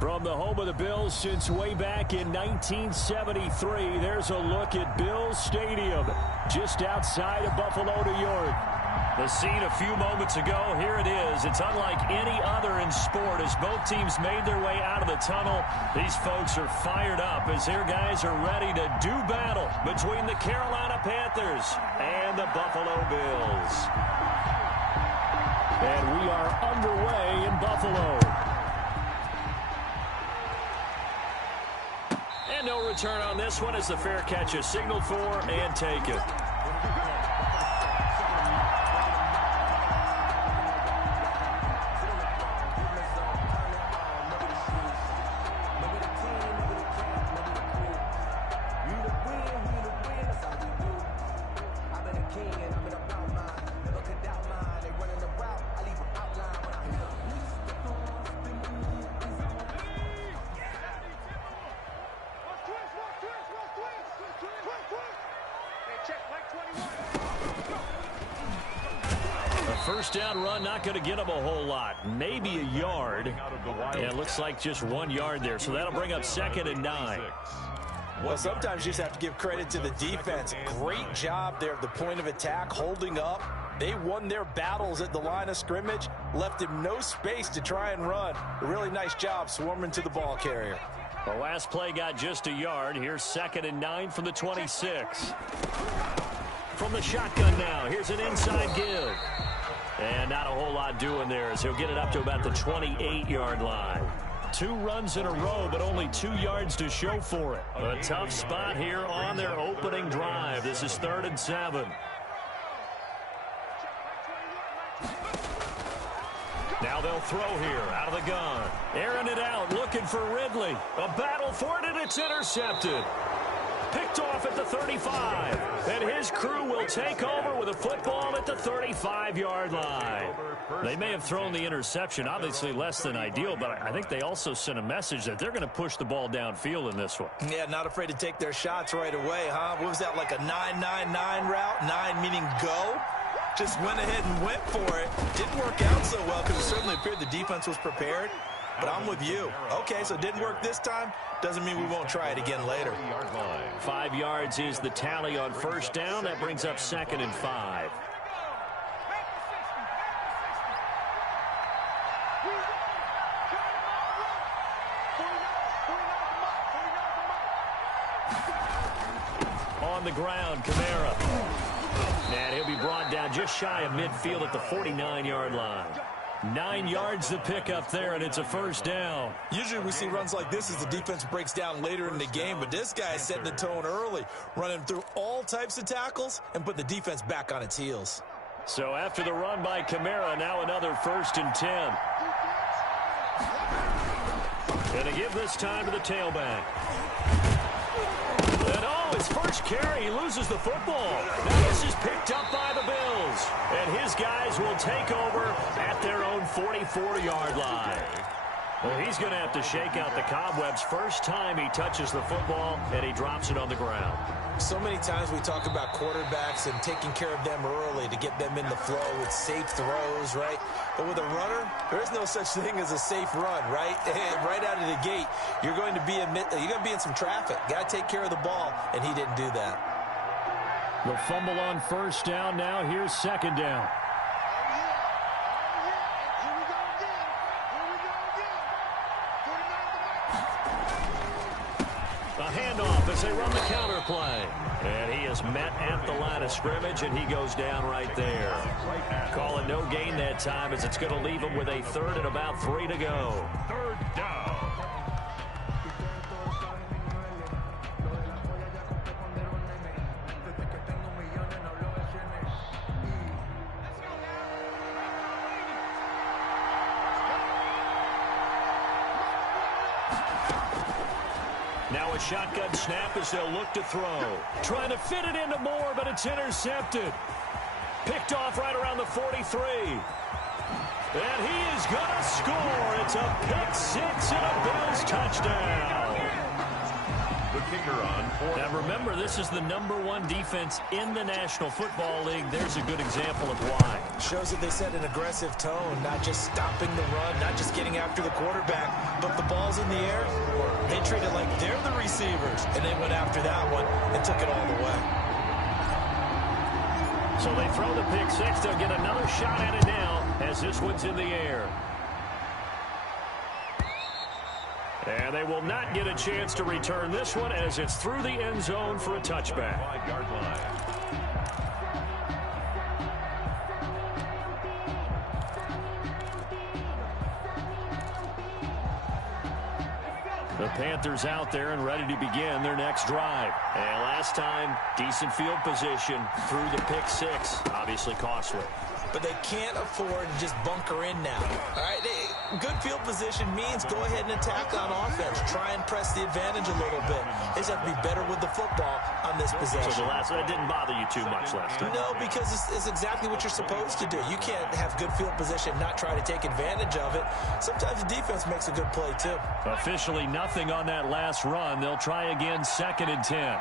From the home of the Bills since way back in 1973, there's a look at Bills Stadium, just outside of Buffalo, New York. The scene a few moments ago, here it is. It's unlike any other in sport as both teams made their way out of the tunnel. These folks are fired up as their guys are ready to do battle between the Carolina Panthers and the Buffalo Bills. And we are underway in Buffalo. And no return on this one as the fair catch is signaled for and taken. First down run, not going to get him a whole lot. Maybe a yard. And it looks like just 1 yard there. So that'll bring up 2nd and 9. Well, sometimes you just have to give credit to the defense. Great job there at the point of attack, holding up. They won their battles at the line of scrimmage, left him no space to try and run. A really nice job swarming to the ball carrier. The last play got just a yard. Here's 2nd and 9 from the 26. From the shotgun now, here's an inside give. And not a whole lot doing there as he'll get it up to about the 28-yard line. 2 runs in a row, but only 2 yards to show for it. A tough spot here on their opening drive. This is 3rd and 7. Now they'll throw here out of the gun. Airing it out, looking for Ridley. A battle for it, and it's intercepted. Picked off at the 35. And his crew will take over with a football at the 35-yard line. They may have thrown the interception, obviously less than ideal, but I think they also sent a message that they're going to push the ball downfield in this one. Yeah, not afraid to take their shots right away, huh? What was that, like a 9-9-9 route? 9 meaning go? Just went ahead and went for it. Didn't work out so well because it certainly appeared the defense was prepared. But I'm with you. Okay, so it didn't work this time. Doesn't mean we won't try it again later. 5 yards is the tally on first down. That brings up 2nd and 5. On the ground, Kamara. And he'll be brought down just shy of midfield at the 49-yard line. 9 yards to pick up there, and it's a first down. Usually we see runs like this as the defense breaks down later in the game, but this guy is setting the tone early, running through all types of tackles and put the defense back on its heels. So after the run by Kamara, now another 1st and 10. And to give this time to the tailback. And his first carry, he loses the football. Now this is picked up by the Bills. And his guys will take over at their own 44-yard line. Well, he's going to have to shake out the cobwebs first time he touches the football, and he drops it on the ground. So many times we talk about quarterbacks and taking care of them early to get them in the flow with safe throws, right? But with a runner, there is no such thing as a safe run, right? And right out of the gate, you're going to be in some traffic. Got to take care of the ball, and he didn't do that. The fumble on first down now. Here's 2nd down. A handoff as they run the counter play. And he is met at the line of scrimmage, and he goes down right there. Call it no gain that time as it's going to leave him with a 3rd and about 3 to go. 3rd down. Now a shotgun snap as they'll look to throw. Trying to fit it into Moore, but it's intercepted. Picked off right around the 43. And he is going to score. It's a pick-6 and a Bills touchdown. The kicker on. Now remember, this is the #1 defense in the National Football League. There's a good example of why. Shows that they set an aggressive tone, not just stopping the run, not just getting after the quarterback, but the ball's ball's in the air, they treat it like they're the receivers, and they went after that one and took it all the way. So they throw the pick six. They'll get another shot at it now as this one's in the air. And they will not get a chance to return this one as it's through the end zone for a touchback. 5-yard line. The Panthers out there and ready to begin their next drive. And last time, decent field position through the pick six. Obviously costly. But they can't afford to just bunker in now. All right, good field position means go ahead and attack on offense. Try and press the advantage a little bit. They just have to be better with the football on this possession. So that didn't bother you too much last time? No, because it's exactly what you're supposed to do. You can't have good field position, not try to take advantage of it. Sometimes the defense makes a good play, too. Officially nothing on that last run. They'll try again 2nd and 10.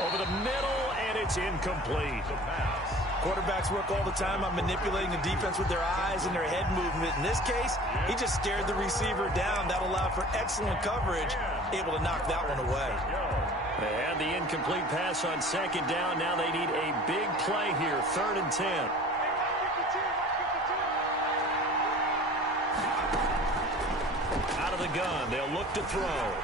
Over the middle, and it's incomplete. Quarterbacks work all the time on manipulating the defense with their eyes and their head movement. In this case, he just stared the receiver down. That allowed for excellent coverage, able to knock that one away. They had the incomplete pass on 2nd down. Now they need a big play here, 3rd and 10. Out of the gun, they'll look to throw.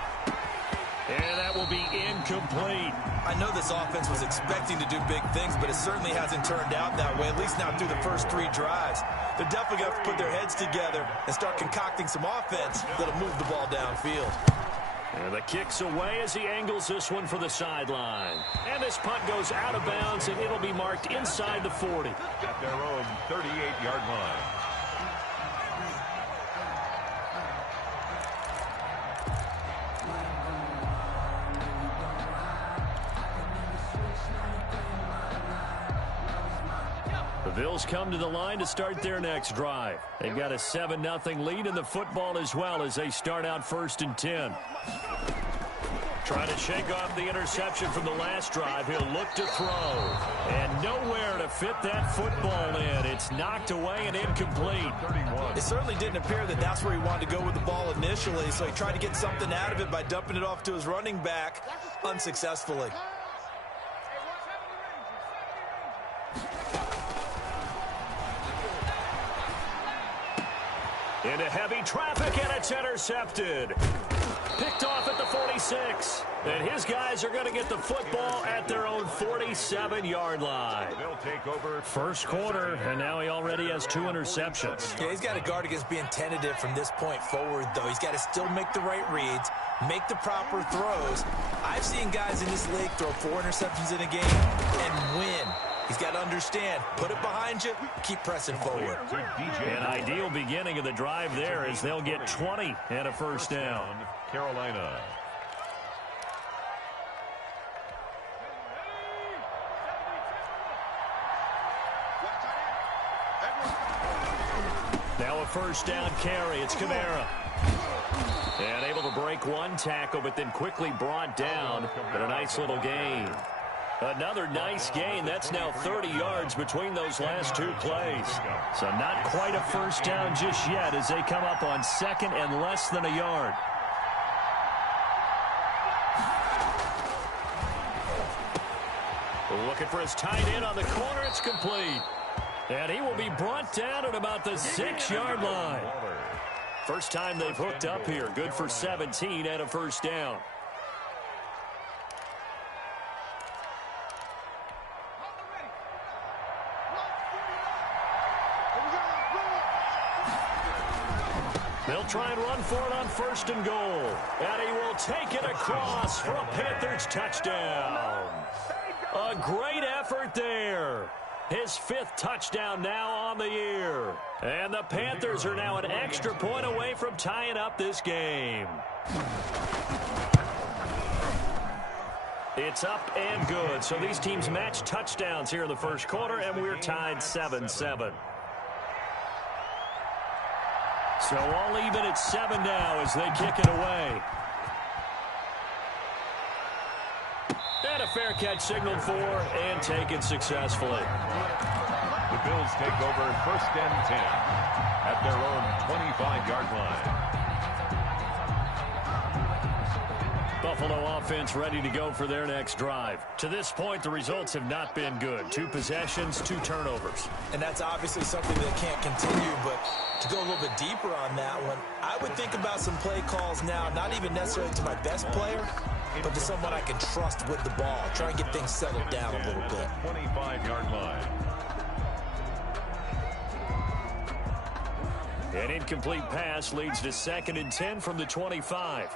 And that will be incomplete. I know this offense was expecting to do big things, but it certainly hasn't turned out that way, at least not through the first 3 drives. They're definitely going to have to put their heads together and start concocting some offense that'll move the ball downfield. And the kick's away as he angles this one for the sideline. And this punt goes out of bounds, and it'll be marked inside the 40. At their own 38-yard line. The Bills come to the line to start their next drive. They've got a 7-0 lead in the football as well as they start out 1st and 10. Trying to shake off the interception from the last drive. He'll look to throw. And nowhere to fit that football in. It's knocked away and incomplete. It certainly didn't appear that that's where he wanted to go with the ball initially, so he tried to get something out of it by dumping it off to his running back unsuccessfully. Into heavy traffic, and it's intercepted. Picked off at the 46. And his guys are going to get the football at their own 47-yard line. They'll take over. First quarter, and now he already has 2 interceptions. Yeah, he's got to guard against being tentative from this point forward, though. He's got to still make the right reads, make the proper throws. I've seen guys in this league throw 4 interceptions in a game and win. He's got to understand, put it behind you, keep pressing forward. An ideal beginning of the drive there as they'll get 20 and a first down. Carolina. Now a first down carry. It's Kamara. And able to break one tackle, but then quickly brought down. But a nice little gain. Another nice gain. That's now 30 yards between those last 2 plays. So not quite a first down just yet as they come up on 2nd and less than a yard. Looking for his tight end on the corner. It's complete. And he will be brought down at about the 6-yard line. First time they've hooked up here. Good for 17 and a first down. They'll try and run for it on 1st and goal. And he will take it across for a Panthers touchdown. A great effort there. His 5th touchdown now on the year. And the Panthers are now an extra point away from tying up this game. It's up and good. So these teams match touchdowns here in the first quarter, and we're tied 7-7. So all even at 7 now as they kick it away. And a fair catch signaled for and taken successfully. The Bills take over 1st and 10 at their own 25-yard line. Buffalo offense ready to go for their next drive. To this point, the results have not been good. 2 possessions, 2 turnovers. And that's obviously something that can't continue, but to go a little bit deeper on that one, I would think about some play calls now, not even necessarily to my best player, but to someone I can trust with the ball. Try and get things settled down a little bit. 25-yard line. An incomplete pass leads to 2nd and 10 from the 25.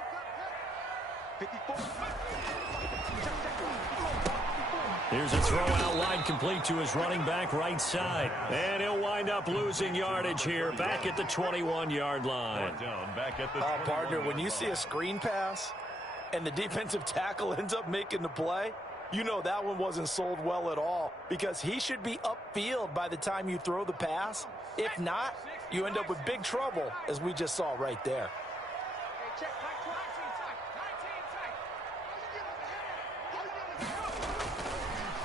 Here's a throw out line complete to his running back right side. And he'll wind up losing yardage here back at the 21-yard line. Back at the Partner, when you see a screen pass and the defensive tackle ends up making the play, you know that one wasn't sold well at all, because he should be upfield by the time you throw the pass. If not, you end up with big trouble, as we just saw right there.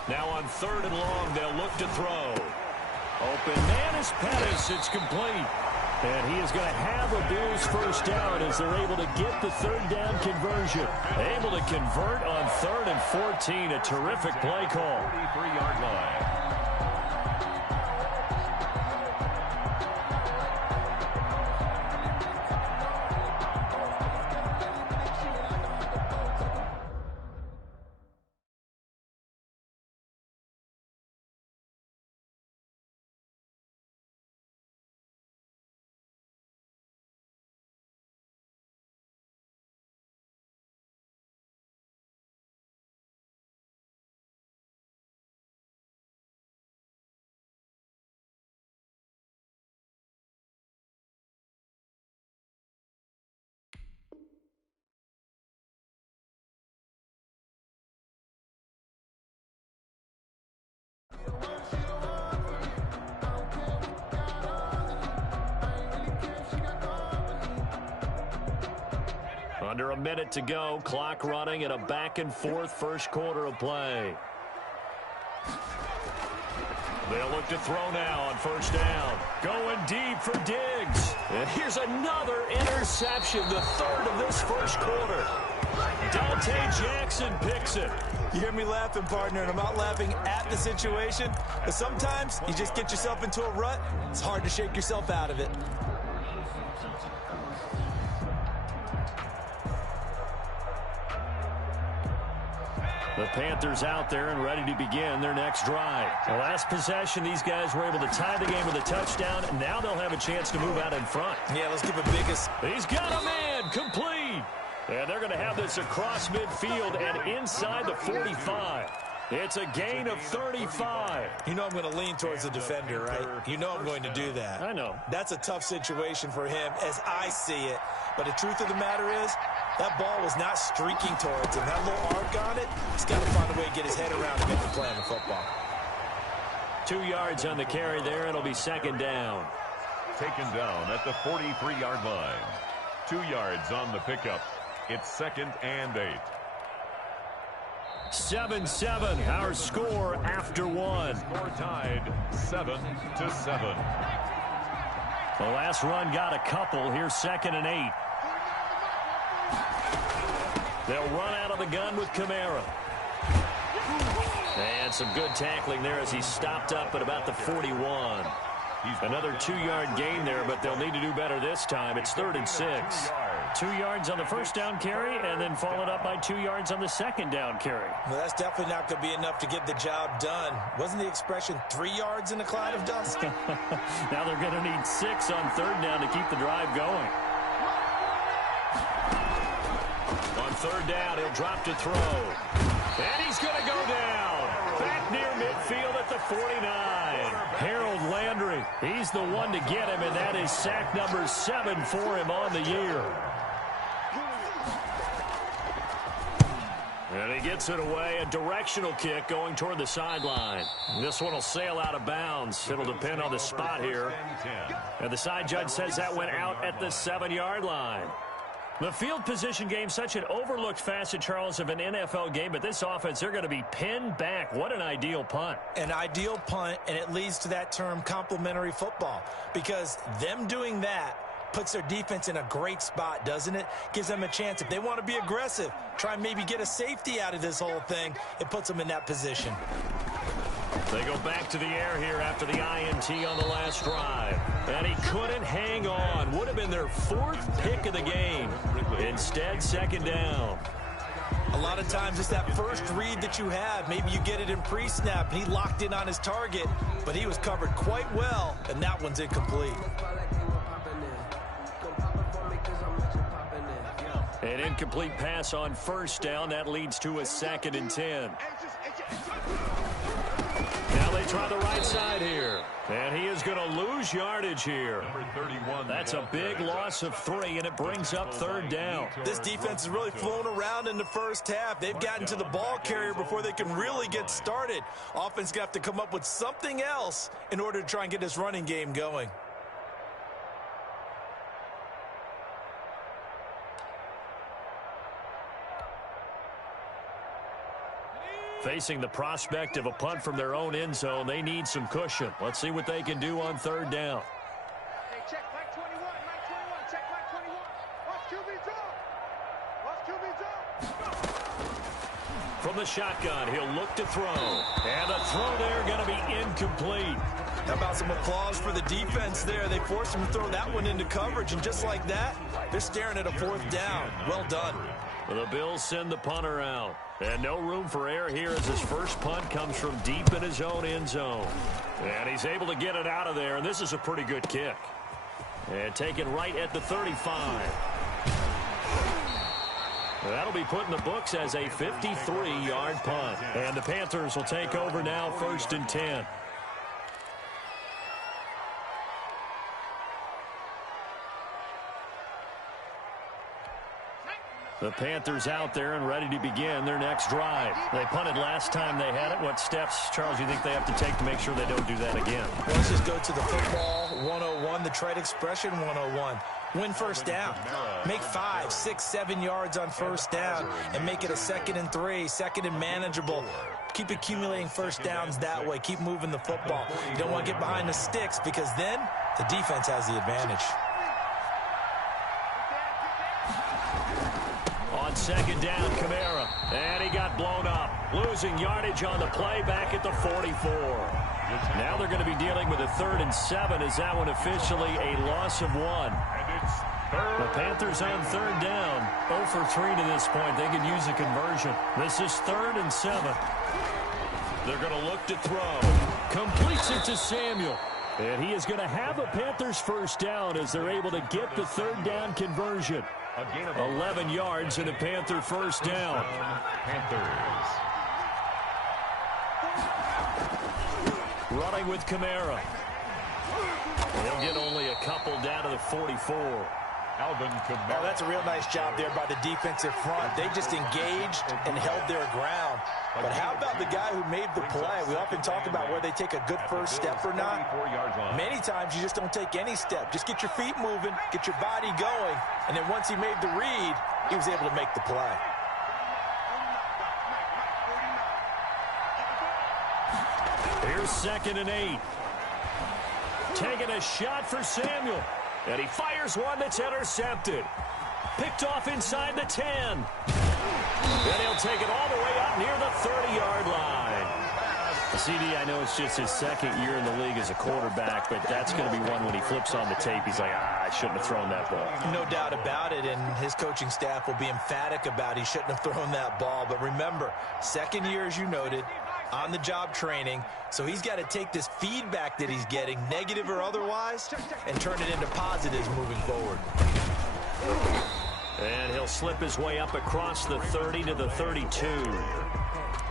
Now on 3rd and long, they'll look to throw. Open man is Pettis. It's complete. And he is going to have a Bills first down as they're able to get the 3rd down conversion. Able to convert on 3rd and 14. A terrific play call. 43-yard line. Under a minute to go, clock running, and a back-and-forth first quarter of play. They'll look to throw now on 1st down. Going deep for Diggs. And here's another interception, the 3rd of this first quarter. Dante Jackson picks it. You hear me laughing, partner, and I'm not laughing at the situation, but sometimes you just get yourself into a rut. It's hard to shake yourself out of it. The Panthers out there and ready to begin their next drive. The last possession, these guys were able to tie the game with a touchdown, and now they'll have a chance to move out in front. Yeah, let's give a biggest. He's got a man, complete. And they're going to have this across midfield and inside the 45. It's a gain of 35. You know I'm going to lean towards the defender, right? You know I'm going to do that. I know. That's a tough situation for him as I see it. But the truth of the matter is, that ball was not streaking towards him. That little arc on it, he's got to find a way to get his head around and make the play on the football. 2 yards on the carry there. It'll be 2nd down. Taken down at the 43-yard line. 2 yards on the pickup. It's 2nd and 8. 7-7, our score after 1. Score tied 7-7. The last run got a couple. Here's 2nd and 8. They'll run out of the gun with Kamara. And some good tackling there as he stopped up at about the 41. Another 2-yard gain there, but they'll need to do better this time. It's 3rd and 6. 2 yards on the first down carry, and then followed up by 2 yards on the 2nd down carry. Well, that's definitely not going to be enough to get the job done. Wasn't the expression 3 yards in a cloud of dust? Now they're going to need 6 on 3rd down to keep the drive going. On 3rd down, he'll drop to throw. And he's going to go down. Back near midfield at the 49. Harold Landry, he's the one to get him, and that is sack number 7 for him on the year. And he gets it away, a directional kick going toward the sideline. This one will sail out of bounds. It'll depend on the spot here. And the side judge says that went out at the 7-yard line. The field position game, such an overlooked facet, Charles, of an NFL game, but this offense, they're going to be pinned back. What an ideal punt. An ideal punt, and it leads to that term complementary football, because them doing that puts their defense in a great spot, doesn't it? Gives them a chance. If they want to be aggressive, try and maybe get a safety out of this whole thing, it puts them in that position. They go back to the air here after the INT on the last drive. And he couldn't hang on. Would have been their 4th pick of the game. Instead, 2nd down. A lot of times it's that first read that you have. Maybe you get it in pre-snap, and he locked in on his target, but he was covered quite well, and that one's incomplete. An incomplete pass on 1st down. That leads to a 2nd and 10. Now they try the right side here. And he is going to lose yardage here. That's a big loss of 3, and it brings up 3rd down. This defense is really flown around in the first half. They've gotten to the ball carrier before they can really get started. Offense going to have to come up with something else in order to try and get this running game going. Facing the prospect of a punt from their own end zone, they need some cushion. Let's see what they can do on 3rd down. Hey, check back 21, back 21, check back 21. Watch QB drop. From the shotgun, he'll look to throw. And the throw there going to be incomplete. How about some applause for the defense there? They forced him to throw that one into coverage, and just like that, they're staring at a 4th down. Well done. The Bills send the punter out. And no room for error here as his first punt comes from deep in his own end zone. And he's able to get it out of there, and this is a pretty good kick. And taken right at the 35. That'll be put in the books as a 53-yard punt. And the Panthers will take over now, 1st and 10. The Panthers out there and ready to begin their next drive. They punted last time they had it. What steps, Charles, you think they have to take to make sure they don't do that again? Well, let's just go to the football 101, the trade expression 101. Win 1st down. Make 5, 6, 7 yards on 1st down and make it a 2nd and 3, 2nd and manageable. Keep accumulating 1st downs that way. Keep moving the football. You don't want to get behind the sticks because then the defense has the advantage. On 2nd down, Kamara. And he got blown up. Losing yardage on the play back at the 44. Now they're going to be dealing with a 3rd and 7. Is that one officially a loss of 1? The Panthers on 3rd down. 0 for 3 to this point. They could use a conversion. This is 3rd and 7. They're going to look to throw. Completes it to Samuel. And he is going to have a Panthers 1st down as they're able to get the 3rd down conversion. 11 yards and a Panther 1st down. Panthers. Running with Kamara. They'll get only a couple down to the 44. Alvin Kamara. Oh, that's a real nice job there by the defensive front. They just engaged and held their ground. But how about the guy who made the play? We often talk about where they take a good first step or not. Many times you just don't take any step. Just get your feet moving, get your body going, and then once he made the read, he was able to make the play. Here's 2nd and 8. Taking a shot for Samuel. And he fires one that's intercepted. Picked off inside the 10. And he'll take it all the way up near the 30-yard line. CD, I know it's just his 2nd year in the league as a quarterback, but that's going to be one when he flips on the tape, he's like, I shouldn't have thrown that ball. No doubt about it, and his coaching staff will be emphatic about he shouldn't have thrown that ball. But remember, 2nd year, as you noted, on-the-job training, so he's got to take this feedback that he's getting, negative or otherwise, and turn it into positives moving forward. And he'll slip his way up across the 30 to the 32.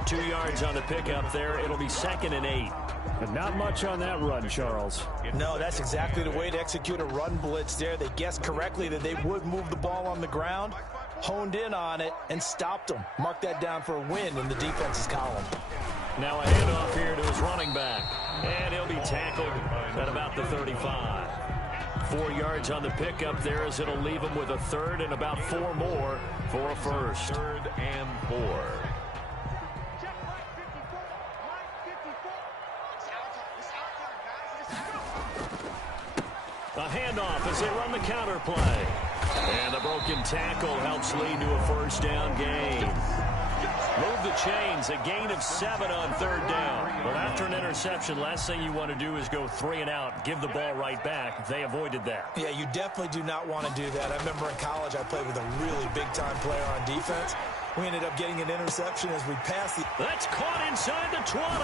2 yards on the pickup there. It'll be 2nd and 8. But not much on that run, Charles. No, that's exactly the way to execute a run blitz there. They guessed correctly that they would move the ball on the ground, honed in on it, and stopped them. Mark that down for a win in the defense's column. Now a handoff here to his running back. And he'll be tackled at about the 35. 4 yards on the pickup there, as it'll leave them with a third and about 4 more for a first. 3rd and 4. Check line 54. Line 54. It's our time. It's our time, guys. A handoff as they run the counter play. And the broken tackle helps lead to a first down gain. Move the chains, a gain of 7 on 3rd down. Well, after an interception, last thing you want to do is go 3 and out, give the ball right back. They avoided that. Yeah, you definitely do not want to do that. I remember in college I played with a really big-time player on defense. We ended up getting an interception as we passed the... That's caught inside the 20. And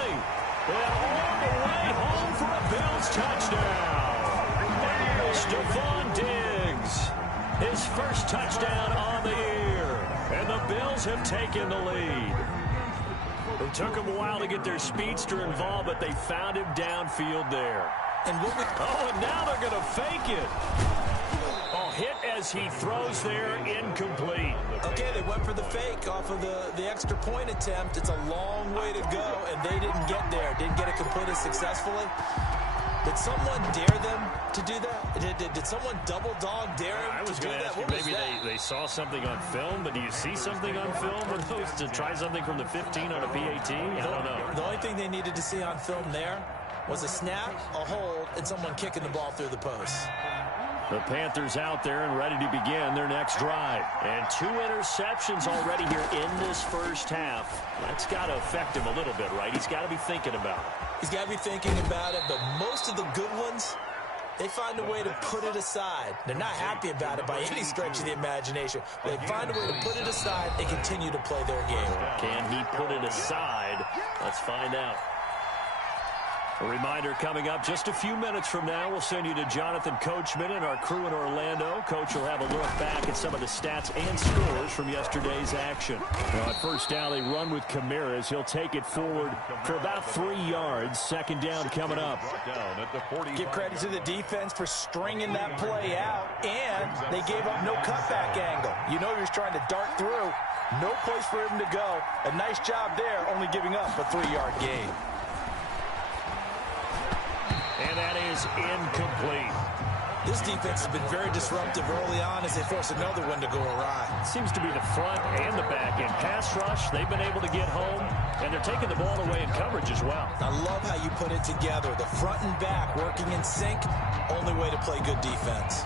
all the way home for a Bills touchdown. Stephon Diggs, his first touchdown on the year. And the Bills have taken the lead. It took them a while to get their speedster involved, but they found him downfield there. And now they're going to fake it. Oh, hit as he throws there, incomplete. Okay, they went for the fake off of the extra point attempt. It's a long way to go, and they didn't get there. Didn't get it completed successfully. Did someone dare them to do that? Did someone double dog dare them I was to do going to that? ask you, maybe they saw something on film, but do you see something on film with those to try something from the 15 on a PAT? I don't know. The only thing they needed to see on film there was a snap, a hold, and someone kicking the ball through the post. The Panthers out there and ready to begin their next drive. And 2 interceptions already here in this first half. That's got to affect him a little bit, right? He's got to be thinking about it. He's got to be thinking about it, but most of the good ones, they find a way to put it aside. They're not happy about it by any stretch of the imagination. They find a way to put it aside and continue to play their game. Can he put it aside? Let's find out. A reminder coming up just a few minutes from now. We'll send you to Jonathan Coachman and our crew in Orlando. Coach will have a look back at some of the stats and scores from yesterday's action. Now, at first down, they run with Kamara. He'll take it forward for about 3 yards. 2nd down coming up. Give credit to the defense for stringing that play out, and they gave up no cutback angle. You know he was trying to dart through. No place for him to go. A nice job there, only giving up a 3-yard gain. And that is incomplete. This defense has been very disruptive early on as they force another one to go awry. Seems to be the front and the back end. Pass rush, they've been able to get home, and they're taking the ball away in coverage as well. I love how you put it together. The front and back working in sync, only way to play good defense.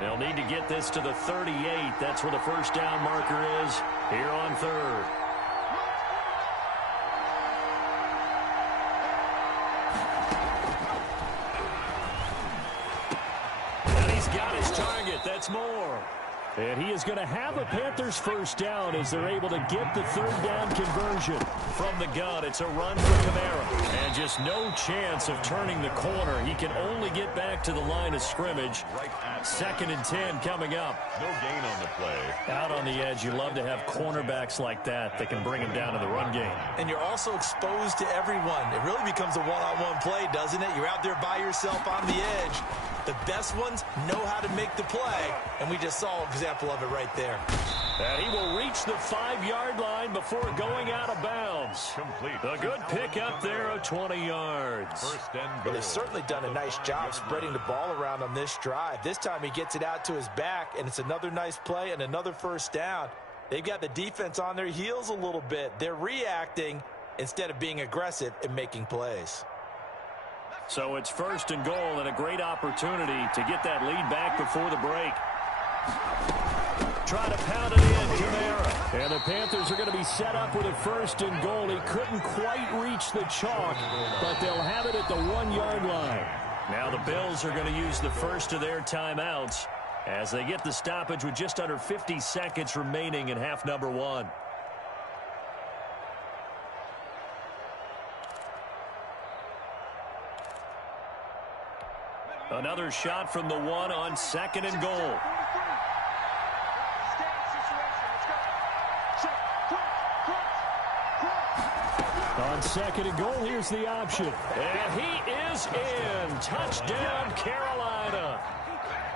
They'll need to get this to the 38. That's where the first down marker is here on 3rd. That's more. And he is going to have a Panthers first down as they're able to get the 3rd down conversion. From the gun, it's a run for Kamara. And just no chance of turning the corner. He can only get back to the line of scrimmage. 2nd and 10 coming up. No gain on the play. Out on the edge, you love to have cornerbacks like that can bring him down in the run game. And you're also exposed to everyone. It really becomes a one-on-one play, doesn't it? You're out there by yourself on the edge. The best ones know how to make the play, and we just saw an example of it right there. And he will reach the 5-yard line before going out of bounds. Complete. A good pickup there of 20 yards. 1st and But goal. they've certainly done a nice job spreading the ball around on this drive. This time he gets it out to his back, and it's another nice play and another first down. They've got the defense on their heels a little bit. They're reacting instead of being aggressive and making plays. So it's 1st and goal and a great opportunity to get that lead back before the break. Try to pound it in, Kamara. And the Panthers are going to be set up with a 1st and goal. He couldn't quite reach the chalk, but they'll have it at the 1-yard line. Now the Bills are going to use the first of their timeouts as they get the stoppage with just under 50 seconds remaining in half number 1. Another shot from the 1 on 2nd and goal. On 2nd and goal, here's the option. And he is in. Touchdown, Carolina.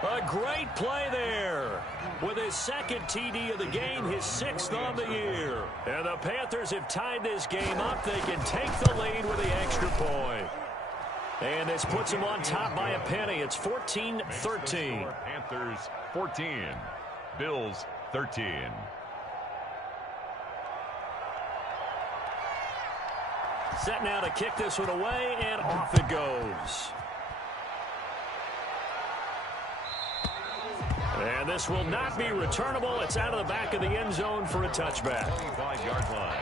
A great play there. With his second TD of the game, his 6th on the year. And the Panthers have tied this game up. They can take the lead with the extra point. And this puts them on top by a penny. It's 14-13. Panthers 14. Bills 13. Set now to kick this one away, and off it goes. And this will not be returnable. It's out of the back of the end zone for a touchback. 25-yard line.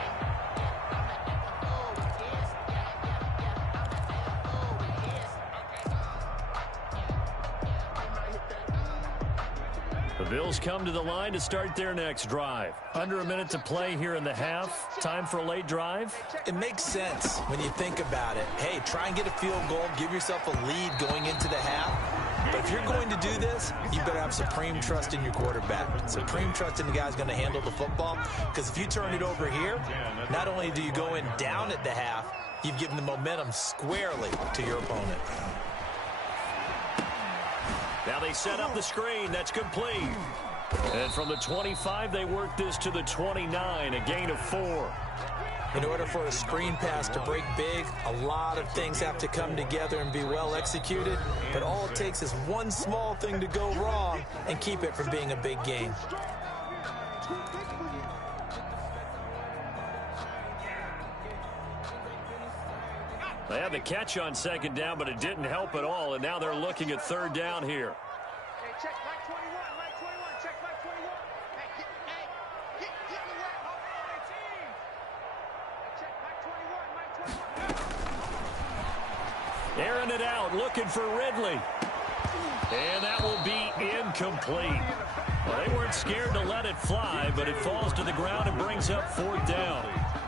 The Bills come to the line to start their next drive. Under a minute to play here in the half. Time for a late drive. It makes sense when you think about it. Hey, try and get a field goal. Give yourself a lead going into the half. But if you're going to do this, you better have supreme trust in your quarterback. Supreme trust in the guy who's going to handle the football. Because if you turn it over here, not only do you go in down at the half, you've given the momentum squarely to your opponent. Now they set up the screen. That's complete. And from the 25, they work this to the 29, a gain of 4. In order for a screen pass to break big, a lot of things have to come together and be well executed. But all it takes is one small thing to go wrong and keep it from being a big gain. They had the catch on second down, but it didn't help at all. And now they're looking at third down here. Hey, check back 21, right 21, check back 21. Hey, get me right off the 18. Hey, check back 21, right 21. Airing it out, looking for Ridley. And that will be incomplete. Well, they weren't scared to let it fly, but it falls to the ground and brings up fourth down.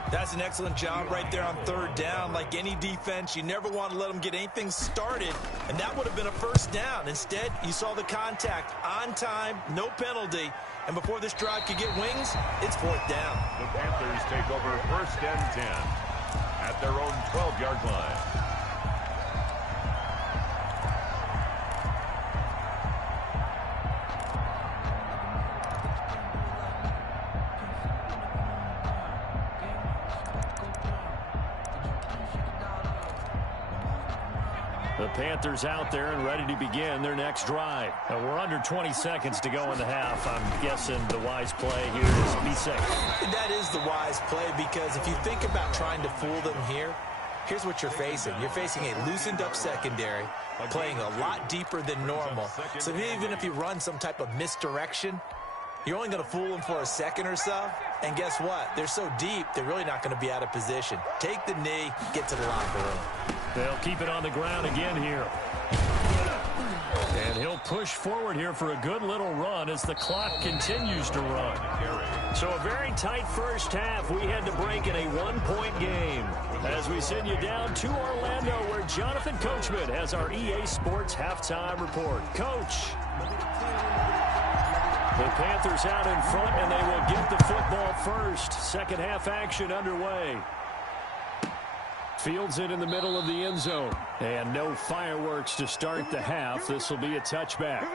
That's an excellent job right there on third down. Like any defense, you never want to let them get anything started, and that would have been a first down. Instead, you saw the contact on time, no penalty, and before this drive could get wings, it's fourth down. The Panthers take over first and 10 at their own 12-yard line. The Panthers out there and ready to begin their next drive. We're under 20 seconds to go in the half. I'm guessing the wise play here is be safe. That is the wise play, because if you think about trying to fool them here, here's what you're facing. You're facing a loosened up secondary, playing a lot deeper than normal. So even if you run some type of misdirection, you're only going to fool them for a second or so. And guess what? They're so deep, they're really not going to be out of position. Take the knee, get to the locker room. They'll keep it on the ground again here. And he'll push forward here for a good little run as the clock continues to run. So a very tight first half. We had to break in a one-point game. As we send you down to Orlando, where Jonathan Coachman has our EA Sports halftime report. Coach. The Panthers out in front, and they will get the football first. Second half action underway. Fields it in the middle of the end zone. And no fireworks to start the half. This will be a touchback.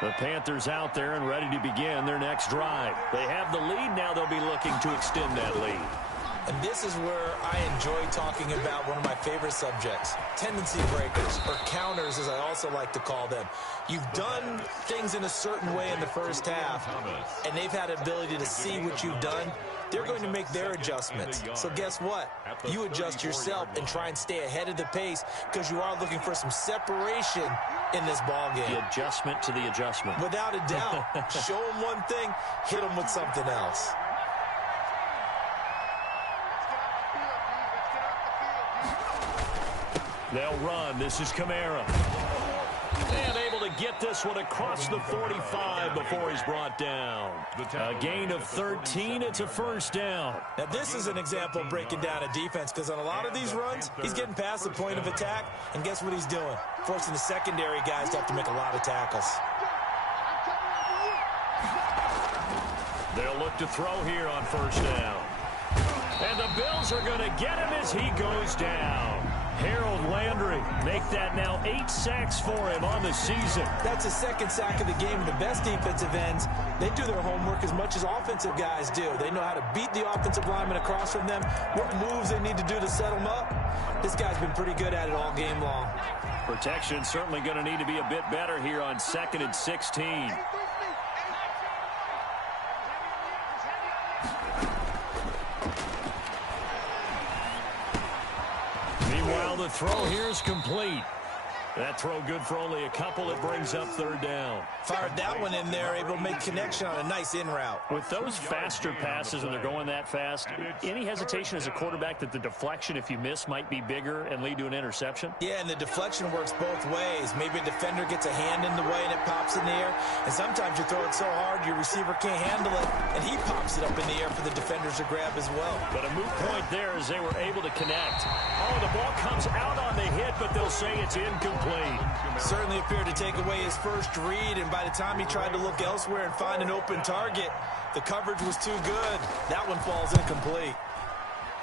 The Panthers out there and ready to begin their next drive. They have the lead. Now they'll be looking to extend that lead. And this is where I enjoy talking about one of my favorite subjects, tendency breakers, or counters as I also like to call them. You've done things in a certain way in the first half, and they've had the ability to see what you've done. They're going to make their adjustments. So guess what? You adjust yourself and try and stay ahead of the pace, because you are looking for some separation in this ball game. The adjustment to the adjustment. Without a doubt. Show them one thing, hit them with something else. They'll run. This is Kamara. And able to get this one across the 45 before he's brought down. A gain of 13. It's a first down. Now, this is an example of breaking down a defense, because on a lot of these runs, he's getting past the point of attack, and guess what he's doing? Forcing the secondary guys to have to make a lot of tackles. They'll look to throw here on first down. And the Bills are going to get him as he goes down. Harold Landry make that now 8 sacks for him on the season. That's his second sack of the game. The best defensive ends, they do their homework as much as offensive guys do. They know how to beat the offensive lineman across from them, what moves they need to do to set them up. This guy's been pretty good at it all game long. Protection certainly going to need to be a bit better here on 2nd and 16. Meanwhile, the throw here is complete. That throw good for only a couple. It brings up 3rd down. Fired that one in there, able to make connection on a nice in route. With those faster passes and they're going that fast, any hesitation as a quarterback that the deflection, if you miss, might be bigger and lead to an interception? Yeah, and the deflection works both ways. Maybe a defender gets a hand in the way and it pops in the air. And sometimes you throw it so hard your receiver can't handle it, and he pops it up in the air for the defenders to grab as well. But a moot point there as they were able to connect. Oh, the ball comes out on the hit, but they'll say it's incomplete. Certainly appeared to take away his first read, and by the time he tried to look elsewhere and find an open target, the coverage was too good. That one falls incomplete.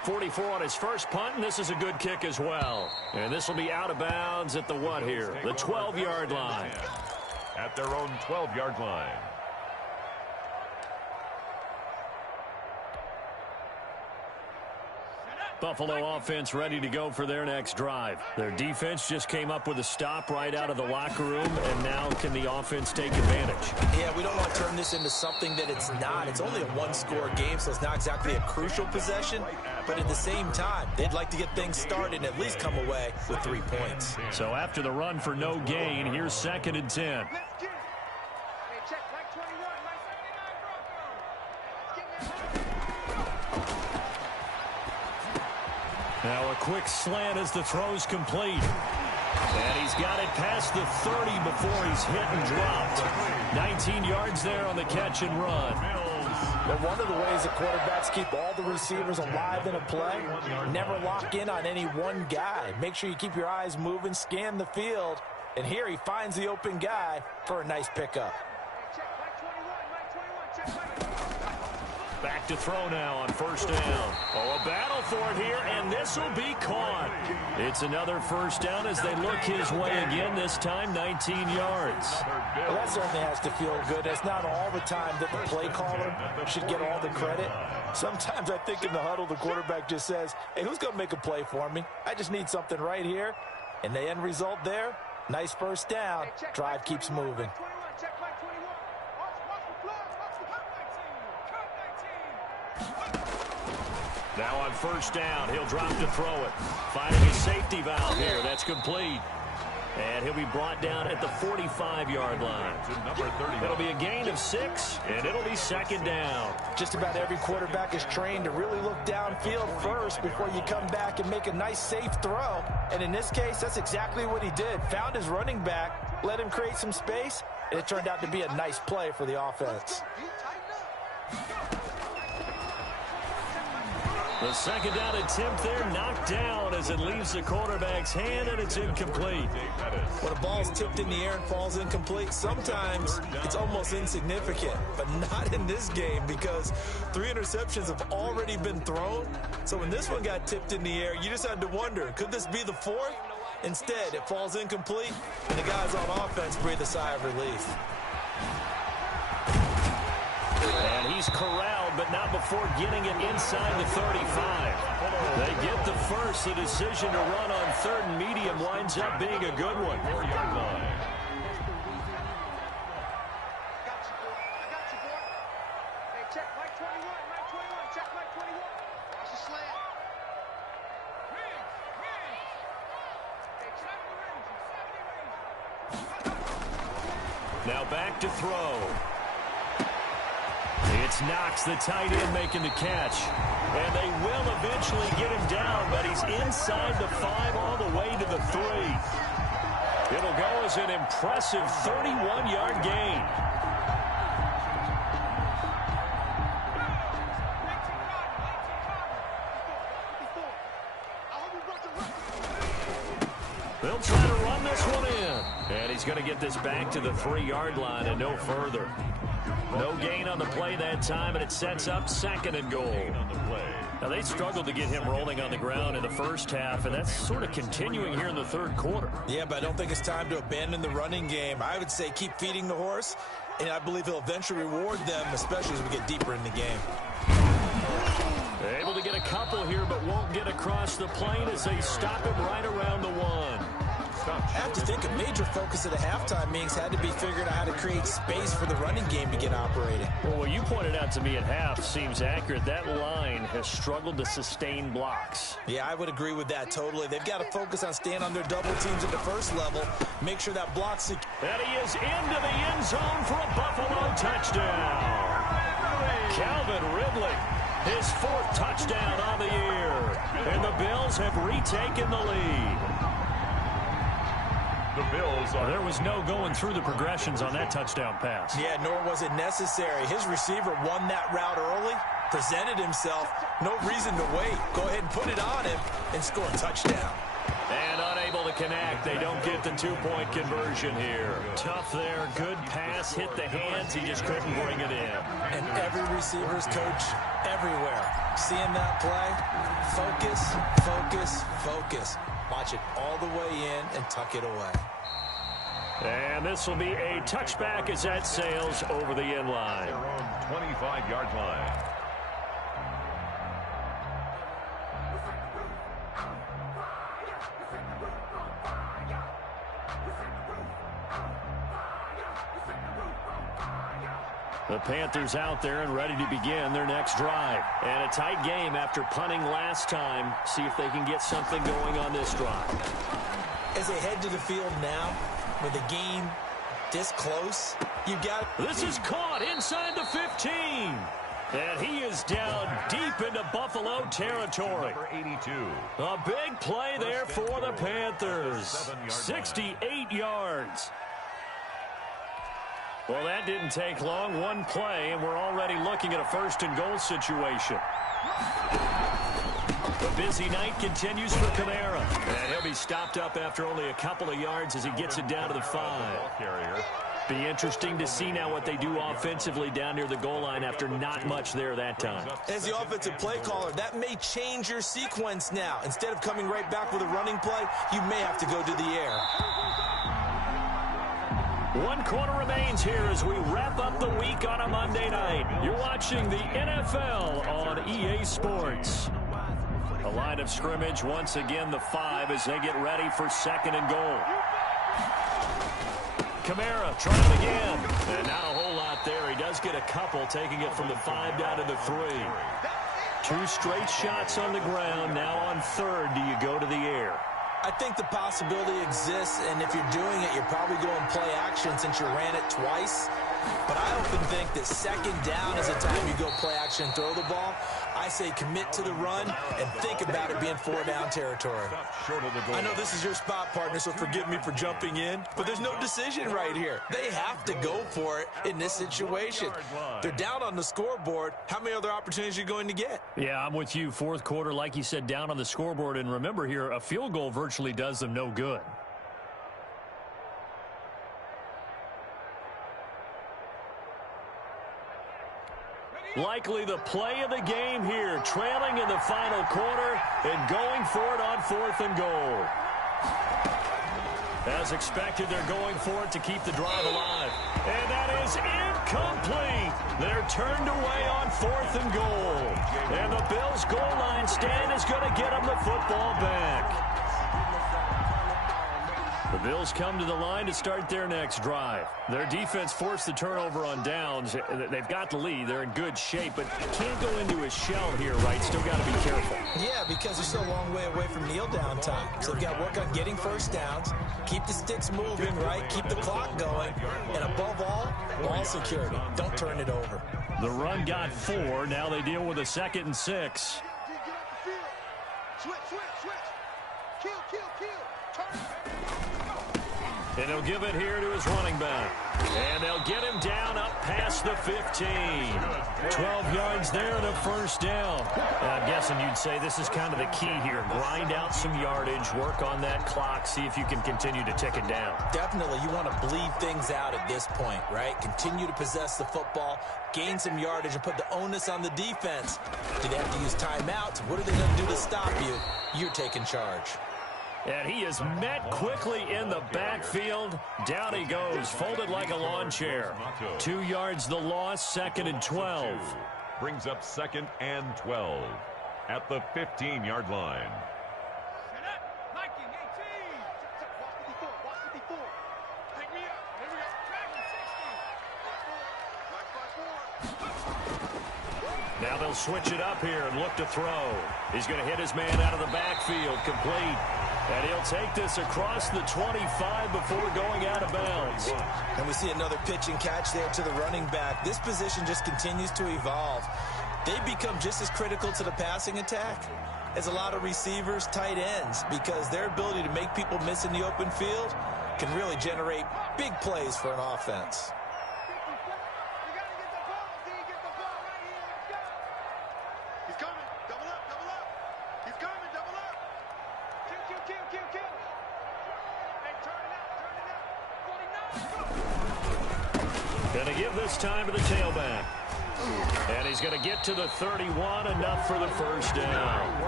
44 on his first punt, and this is a good kick as well. And this will be out of bounds at the what here? The 12-yard line. At their own 12-yard line. Buffalo offense ready to go for their next drive. Their defense just came up with a stop right out of the locker room, and now can the offense take advantage? Yeah, we don't want to turn this into something that it's not. It's only a one-score game, so it's not exactly a crucial possession. But at the same time, they'd like to get things started and at least come away with 3 points. So after the run for no gain, here's 2nd and 10. Now a quick slant as the throw's complete. And he's got it past the 30 before he's hit and dropped. 19 yards there on the catch and run. But one of the ways that quarterbacks keep all the receivers alive in a play, never lock in on any one guy. Make sure you keep your eyes moving, scan the field. And here he finds the open guy for a nice pickup. Back to throw now on 1st down. Oh, a battle for it here, and this will be caught. It's another 1st down as they look his way again, this time 19 yards. Well, that certainly has to feel good. It's not all the time that the play caller should get all the credit. Sometimes I think in the huddle, the quarterback just says, hey, who's going to make a play for me? I just need something right here. And the end result there, nice 1st down. Drive keeps moving. Now on 1st down, he'll drop to throw it. Finding his safety valve here. That's complete. And he'll be brought down at the 45-yard line. It'll be a gain of 6, and it'll be 2nd down. Just about every quarterback is trained to really look downfield first before you come back and make a nice, safe throw. And in this case, that's exactly what he did. Found his running back, let him create some space, and it turned out to be a nice play for the offense. The 2nd down attempt there knocked down as it leaves the quarterback's hand, and it's incomplete. When a ball's tipped in the air and falls incomplete, sometimes it's almost insignificant, but not in this game because 3 interceptions have already been thrown. So when this one got tipped in the air, you just had to wonder, could this be the 4th? Instead, it falls incomplete, and the guys on offense breathe a sigh of relief. And he's corralled, but not before getting it inside the 35. They get the first. The decision to run on 3rd and medium winds up being a good one. 4-yard line. Now back to throw. It's Knox, the tight end, making the catch. And they will eventually get him down, but he's inside the 5 all the way to the 3. It'll go as an impressive 31-yard gain. They'll try to run this one in. And he's going to get this back to the 3-yard line and no further. No gain on the play that time, and it sets up 2nd and goal. On the play. Now, they struggled to get him rolling on the ground in the first half, and that's sort of continuing here in the third quarter. Yeah, but I don't think it's time to abandon the running game. I would say keep feeding the horse, and I believe he'll eventually reward them, especially as we get deeper in the game. Able to get a couple here, but won't get across the plane as they stop him right around the one. I have to think a major focus at the halftime meetings had to be figuring out how to create space for the running game to get operating. Well, what you pointed out to me at half seems accurate. That line has struggled to sustain blocks. Yeah, I would agree with that totally. They've got to focus on staying on their double teams at the first level, make sure that block's secure. And he is into the end zone for a Buffalo touchdown. Calvin Ridley, his 4th touchdown on the year. And the Bills have retaken the lead. The Bills are... There was no going through the progressions on that touchdown pass. Yeah, nor was it necessary. His receiver won that route early, presented himself. No reason to wait. Go ahead and put it on him and score a touchdown. And unable to connect. They don't get the 2-point conversion here. Tough there. Good pass. Hit the hands. He just couldn't bring it in. And every receiver's coach everywhere. Seeing that play, focus, focus, focus. Watch it all the way in and tuck it away. And this will be a touchback as that sails over the end line. Their own 25-yard line. The Panthers out there and ready to begin their next drive. And a tight game after punting last time. See if they can get something going on this drive. As they head to the field now, with the game this close, you got... This is caught inside the 15. And he is down deep into Buffalo territory. Number 82. A big play there for the Panthers. 68 yards. Well, that didn't take long. One play, and we're already looking at a 1st and goal situation. The busy night continues for Kamara. And he'll be stopped up after only a couple of yards as he gets it down to the 5. Be interesting to see now what they do offensively down near the goal line after not much there that time. As the offensive play caller, that may change your sequence now. Instead of coming right back with a running play, you may have to go to the air. 1 quarter remains here as we wrap up the week on a Monday night. You're watching the NFL on EA Sports. A line of scrimmage, once again the 5 as they get ready for 2nd and goal. Kamara trying again. And not a whole lot there. He does get a couple, taking it from the 5 down to the 3. 2 straight shots on the ground. Now on 3rd, do you go to the air? I think the possibility exists, and if you're doing it, you're probably going play action since you ran it twice. But I often think that 2nd down is the time you go play action and throw the ball. I say commit to the run and think about it being 4-down territory. I know this is your spot, partner, so forgive me for jumping in, but there's no decision right here. They have to go for it in this situation. They're down on the scoreboard. How many other opportunities are you going to get? Yeah, I'm with you. 4th quarter, like you said, down on the scoreboard. And remember here, a field goal virtually does them no good. Likely the play of the game here, trailing in the final quarter and going for it on 4th and goal. As expected, they're going for it to keep the drive alive. And that is incomplete. They're turned away on 4th and goal. And the Bills' goal line stand is going to get them the football back. The Bills come to the line to start their next drive. Their defense forced the turnover on downs. They've got the lead. They're in good shape, but can't go into a shell here, right? Still got to be careful. Yeah, because they're still a long way away from kneel down time. So they've got to work on getting 1st downs, keep the sticks moving, right? Keep the clock going. And above all, ball security. Don't turn it over. The run got 4. Now they deal with a 2nd and 6. Switch. Kill. Turn. And he'll give it here to his running back. And they'll get him down up past the 15. 12 yards there and a first down. I'm guessing you'd say this is kind of the key here. Grind out some yardage, work on that clock, see if you can continue to tick it down. Definitely, you want to bleed things out at this point, right? Continue to possess the football, gain some yardage, and put the onus on the defense. Do they have to use timeouts? What are they going to do to stop you? You're taking charge. And he is met quickly in the backfield. Down he goes, folded like a lawn chair. 2 yards the loss, 2nd and 12. Brings up 2nd and 12 at the 15-yard line. Now they'll switch it up here and look to throw. He's going to hit his man out of the backfield, complete. And he'll take this across the 25 before going out of bounds. And we see another pitch and catch there to the running back. This position just continues to evolve. They become just as critical to the passing attack as a lot of receivers, tight ends, because their ability to make people miss in the open field can really generate big plays for an offense. Going to give this time to the tailback. And he's going to get to the 31, enough for the first down.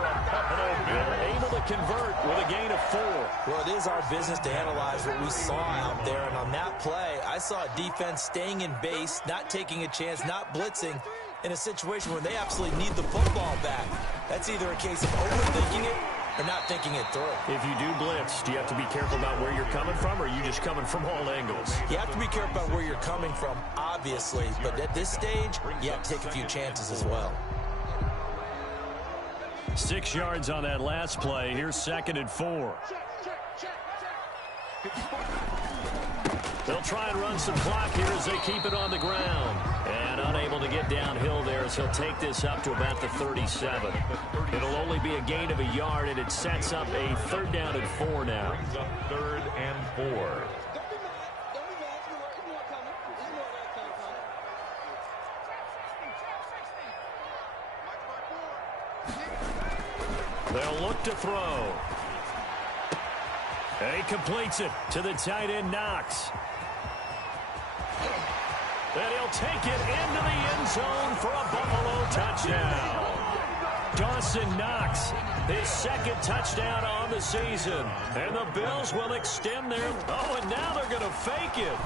They're able to convert with a gain of 4. Well, it is our business to analyze what we saw out there. And on that play, I saw a defense staying in base, not taking a chance, not blitzing in a situation where they absolutely need the football back. That's either a case of overthinking it or not thinking it through. If you do blitz, do you have to be careful about where you're coming from, or are you just coming from all angles? You have to be careful about where you're coming from, obviously. But at this stage, you have to take a few chances as well. 6 yards on that last play. Here's 2nd and 4. They'll try and run some clock here as they keep it on the ground. And unable to get downhill there as he'll take this up to about the 37. It'll only be a gain of a yard, and it sets up a 3rd down and 4 now. Brings up 3rd and 4. They'll look to throw. And he completes it to the tight end, Knox. And he'll take it into the end zone for a Buffalo touchdown. Dawson Knox, his 2nd touchdown on the season. And the Bills will extend their... Oh, and now they're going to fake it.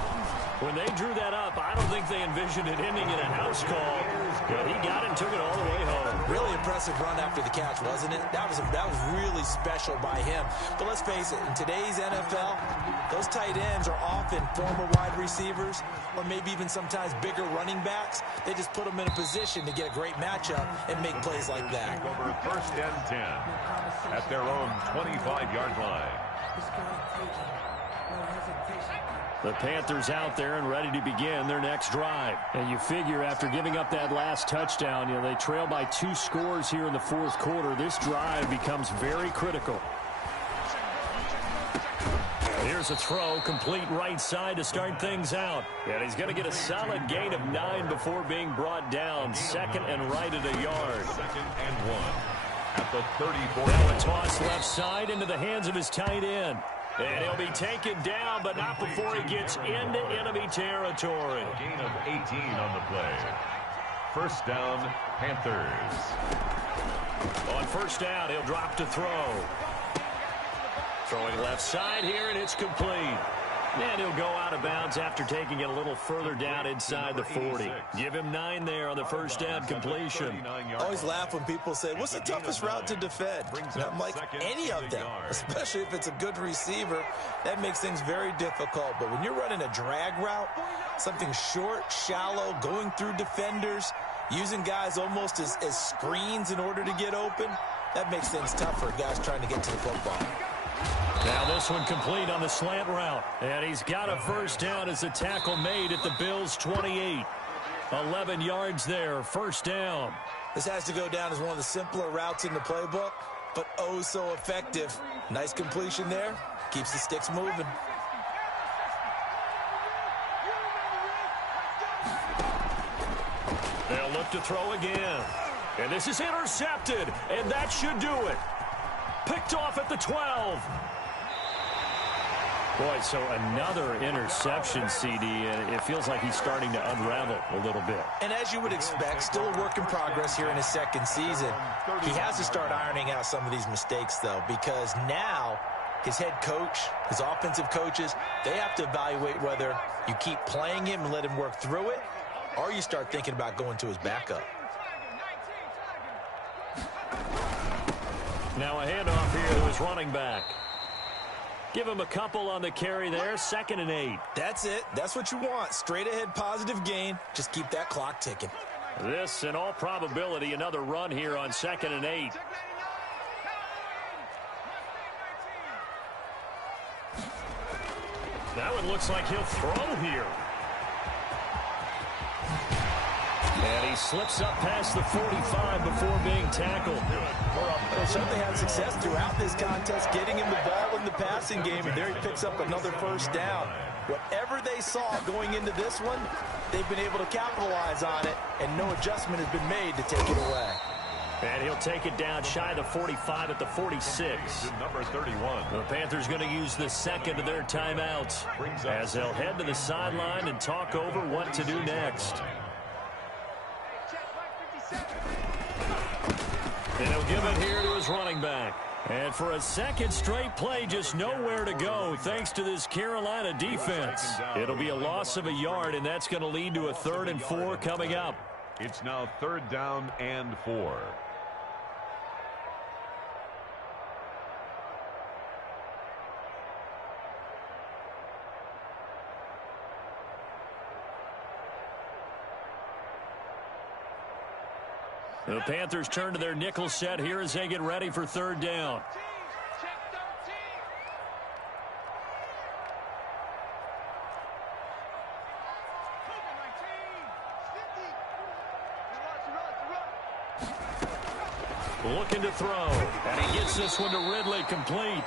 When they drew that up, I don't think they envisioned it ending in a house call. But he got it and took it all the way home. Really impressive run after the catch, wasn't it? That was really special by him. But let's face it, in today's NFL, those tight ends are often former wide receivers or maybe even sometimes bigger running backs. They just put them in a position to get a great matchup and make plays like that. Over 1st and 10 at their own 25-yard line. The Panthers out there and ready to begin their next drive. And you figure after giving up that last touchdown, they trail by 2 scores here in the 4th quarter. This drive becomes very critical. Here's a throw, complete right side to start things out. And he's going to get a solid gain of 9 before being brought down. 2nd and right at a yard. 2nd and 1 at the 34. Now a toss left side into the hands of his tight end. And he'll be taken down, but not before he gets into enemy territory. Gain of 18 on the play. 1st down, Panthers. On 1st down, he'll drop to throw. Throwing left side here, and it's complete. And he'll go out of bounds after taking it a little further down inside the 40. Give him 9 there on the 1st down completion. I always laugh when people say, what's the toughest route to defend? And I'm like, any of them, especially if it's a good receiver. That makes things very difficult. But when you're running a drag route, something short, shallow, going through defenders, using guys almost as screens in order to get open, that makes things tough for guys trying to get to the football. Now this one complete on the slant route. And he's got a 1st down as the tackle made at the Bills' 28. 11 yards there, 1st down. This has to go down as one of the simpler routes in the playbook, but oh so effective. Nice completion there. Keeps the sticks moving. They'll look to throw again. And this is intercepted, and that should do it. Picked off at the 12. Boy, so another interception, CD, and it feels like he's starting to unravel a little bit. And as you would expect, still a work in progress here in his second season. He has to start ironing out some of these mistakes, though, because now his head coach, his offensive coaches, they have to evaluate whether you keep playing him and let him work through it, or you start thinking about going to his backup. Now a handoff here to his running back. Give him a couple on the carry there, 2nd and 8. That's it. That's what you want. Straight ahead positive gain. Just keep that clock ticking. This, in all probability, another run here on 2nd and 8. That one looks like he'll throw here. And he slips up past the 45 before being tackled. Well, certainly had success throughout this contest, getting him the ball in the passing game, and there he picks up another first down. Whatever they saw going into this one, they've been able to capitalize on it, and no adjustment has been made to take it away. And he'll take it down shy of the 45 at the 46. Number 31. The Panthers going to use the second of their timeouts as they'll head to the sideline and talk over what to do next. And he'll give it here to his running back. And for a second straight play, just nowhere to go thanks to this Carolina defense. It'll be a loss of a yard, and that's going to lead to a 3rd and 4 coming up. It's now 3rd down and 4. The Panthers turn to their nickel set here as they get ready for 3rd down. Looking to throw, and he gets this one to Ridley, complete.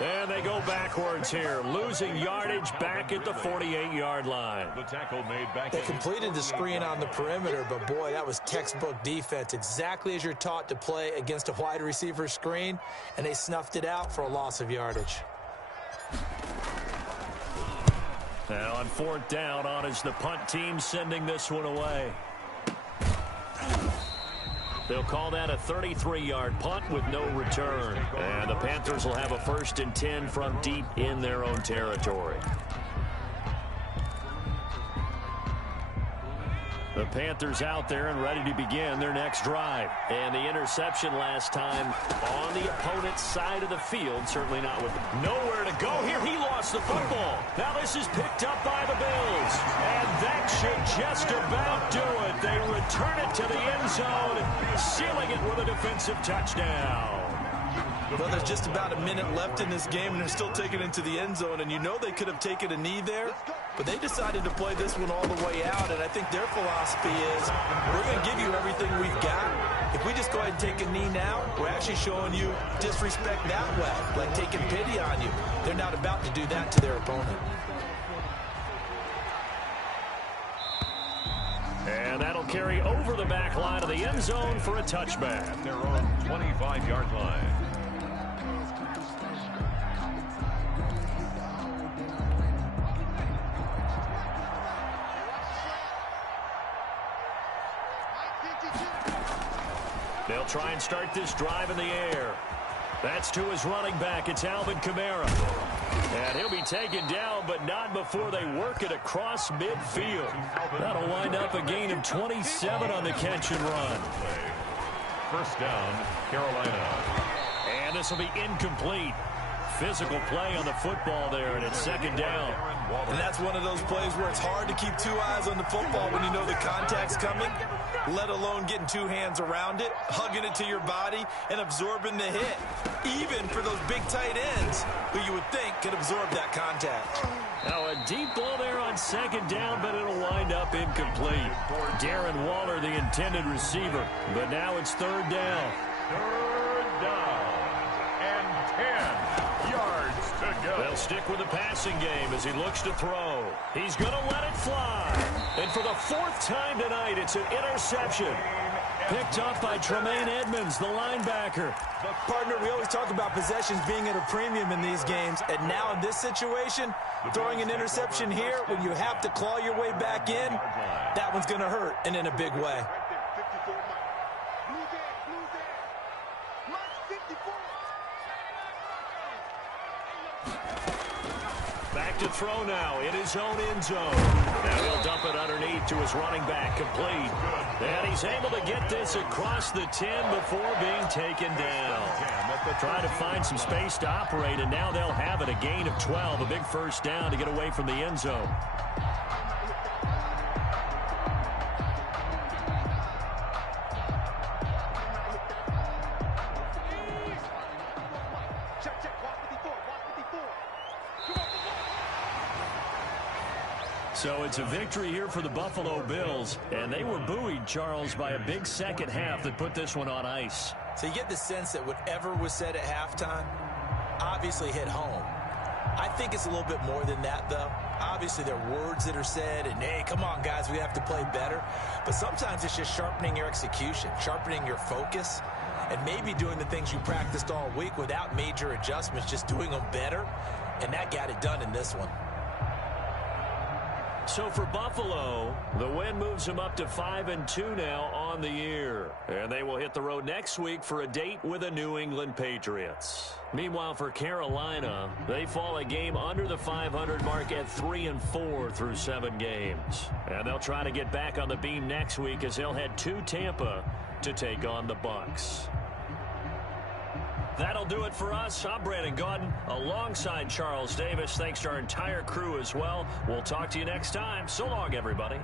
And they go backwards here, losing yardage back at the 48-yard line. The tackle made back. They completed the screen on the perimeter, but boy, that was textbook defense, exactly as you're taught to play against a wide receiver screen, and they snuffed it out for a loss of yardage. Now on 4th down, on is the punt team sending this one away. They'll call that a 33-yard punt with no return. And the Panthers will have a 1st and 10 from deep in their own territory. The Panthers out there and ready to begin their next drive. And the interception last time on the opponent's side of the field. Certainly not with nowhere to go here. He lost the football. Now this is picked up by the Bills. And that should just about do it. They return it to the end zone, sealing it with a defensive touchdown. Well, there's just about a minute left in this game, and they're still taking it into the end zone. And you know they could have taken a knee there, but they decided to play this one all the way out. And I think their philosophy is, we're going to give you everything we've got. If we just go ahead and take a knee now, we're actually showing you disrespect that way, like taking pity on you. They're not about to do that to their opponent. And that'll carry over the back line of the end zone for a touchback. Their own 25-yard line. They'll try and start this drive in the air. That's to his running back. It's Alvin Kamara. And he'll be taken down, but not before they work it across midfield. That'll wind up a gain of 27 on the catch and run. 1st down, Carolina. And this will be incomplete. Physical play on the football there, and it's 2nd down. And that's one of those plays where it's hard to keep 2 eyes on the football when you know the contact's coming, let alone getting 2 hands around it, hugging it to your body, and absorbing the hit. Even for those big tight ends who you would think could absorb that contact. Now a deep ball there on 2nd down, but it'll wind up incomplete. Darren Waller, the intended receiver, but now it's 3rd down. 3rd down and 10 yards to go. They'll stick with the passing game as he looks to throw. He's going to let it fly. And for the fourth time tonight, it's an interception. Picked up by Tremaine Edmonds, the linebacker. Partner, we always talk about possessions being at a premium in these games. And now in this situation, throwing an interception here when you have to claw your way back in, that one's going to hurt, and in a big way. Back to throw now in his own end zone. Now he'll dump it underneath to his running back, complete. And he's able to get this across the 10 before being taken down. Trying to find some space to operate, and now they'll have it, a gain of 12, a big first down to get away from the end zone. So it's a victory here for the Buffalo Bills, and they were buoyed, Charles, by a big second half that put this one on ice. So you get the sense that whatever was said at halftime obviously hit home. I think it's a little bit more than that, though. Obviously, there are words that are said, and, hey, come on, guys, we have to play better. But sometimes it's just sharpening your execution, sharpening your focus, and maybe doing the things you practiced all week without major adjustments, just doing them better, and that got it done in this one. So for Buffalo, the win moves them up to 5-2 now on the year. And they will hit the road next week for a date with the New England Patriots. Meanwhile, for Carolina, they fall a game under the 500 mark at 3-4 through 7 games. And they'll try to get back on the beam next week as they'll head to Tampa to take on the Bucs. That'll do it for us. I'm Brandon Gaudin alongside Charles Davis. Thanks to our entire crew as well. We'll talk to you next time. So long, everybody.